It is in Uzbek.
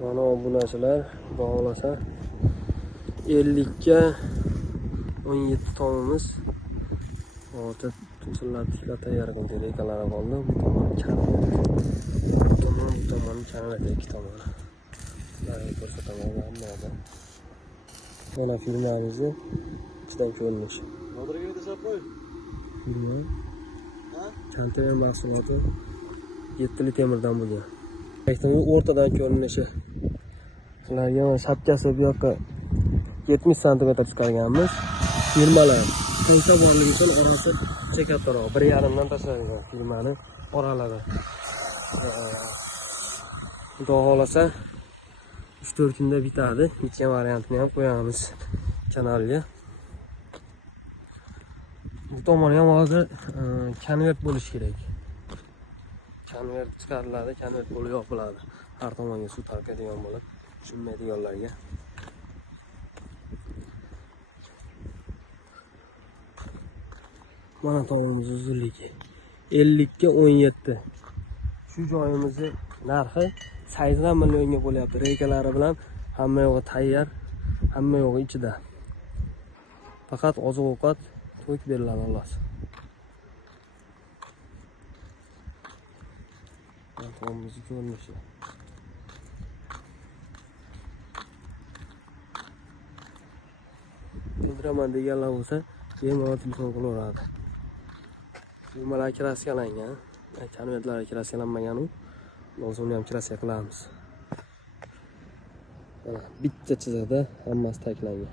Mana bu narsalar bog'lasa 50 ga 17 tomimiz. Hozir to'sinlar tiklar tayyor qildi, rekalari qoldi. Bu tomoni chanaverdi. Bu tomoni chanaverdi, ikki tomoni. Sizlarga ko'rsataman hammasida. Mana filmlarimizni ichidan ko'rinishi. Nodiraga desab qo'y. Nima? Ha? Chantaver mahsuloti 7 temirdan bo'lgan. Maktabning o'rtadan ko'rinishi. Sizlarga mana shapkasi bu yoqqa 70 sm chiqarganmiz. Firmalar qancha borligi uchun orasi chekatroq 1,5 dan tashlagan firmani oralari. Xudo xolasa 3-4 kunda bitadi. Bitgan variantini ham qo'yamiz kanalga. Bu tomoni ham hozir konvert bo'lishi kerak. Konvert chiqariladi, konvert bo'lib yopiladi. Har tomonga suv tarqaydigan bo'lib, tushunmaydiganlarga. Mana tomonimiz uzunligi 50 ga 17. Shu joyimizni narxi 80 millionga bo'lyapti. Rekalari bilan hamma yo'g'i tayyor, hamma yo'g'i ichida. Faqat oziq-ovqat to'k beriladi xolos. Tomonimizni ko'rinishi. Bildiraman deganlar bo'lsa, bemalol telefon qilaveradi. Firmalar kraskalangan, konvertlar kraskalanmagan u. O'zini ham kraska qilamiz. Mana bitta chizada hammasi ta'kidlangan.